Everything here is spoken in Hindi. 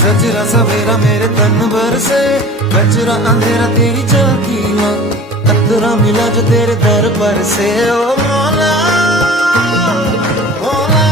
सजरा सवेरा मेरे तन भर से, कचरा अंधेरा तेरी झांकी माँ, कतरा मिला जो तेरे दर पर से। ओ मौला मौला